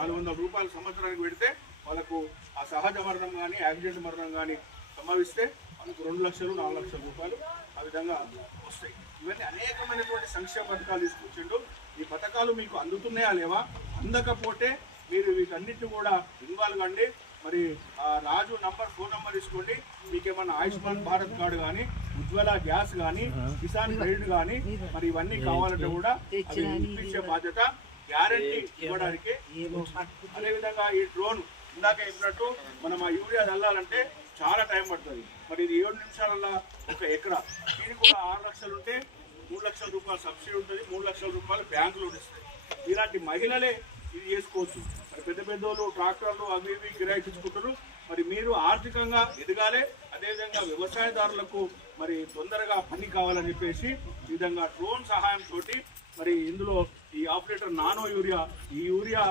400 రూపాయలు సంవత్సరానికి పెడితే వాళ్ళకు ఆ సహజ మరణం కానీ యాక్సిడెంట్ మరణం కానీ సంభవిస్తే మనకు 2 లక్షలు 4 లక్షల రూపాయలు ఆ విధంగా వస్తాయి. ఇవన్నీ అనేకమైనటువంటి సంక్షేమ పథకాలు తీసుకొచ్చిండు. ఈ పథకాలు మీకు అందుతున్నాయా లేవా? అందకపోతే మీరు వీటన్నిటిని కూడా ఇన్వాల్వ్ కండి. మరి రాజు ఫోన్ నంబర్ తీసుకోండి. మీకేమన్నా ఆయుష్మాన్ భారత్ కార్డు కానీ, ఉజ్వల గ్యాస్ కానీ, కిసాన్ క్రెడిట్ కానీ మరి ఇవన్నీ కావాలంటే కూడా అవి ఇప్పించే బాధ్యత గ్యారంటీ ఇవ్వడానికి. అదేవిధంగా ఈ డ్రోన్ ఇందాక చెప్పినట్టు మనం ఆ యూరియా చల్లాలంటే చాలా టైం పడుతుంది. మరి ఇది 7 నిమిషాలలో 1 ఎకరా. దీనికి కూడా 6 లక్షలు ఉంటే 3 లక్షల రూపాయలు సబ్సిడీ ఉంటుంది, 3 లక్షల రూపాయలు బ్యాంకులు ఇస్తాయి. ఇలాంటి మహిళలే ఇది చేసుకోవచ్చు. మరి పెద్ద పెద్దోళ్ళు ట్రాక్టర్లు అవి ఇవి కిరాయిచ్చుకుంటారు. మరి మీరు ఆర్థికంగా ఎదగాలి. అదేవిధంగా వ్యవసాయదారులకు మరి తొందరగా పని కావాలని చెప్పేసి ఈ విధంగా డ్రోన్ సహాయంతో మరి ఇందులో ఈ ఆపరేటర్ నానో యూరియా, ఈ యూరియా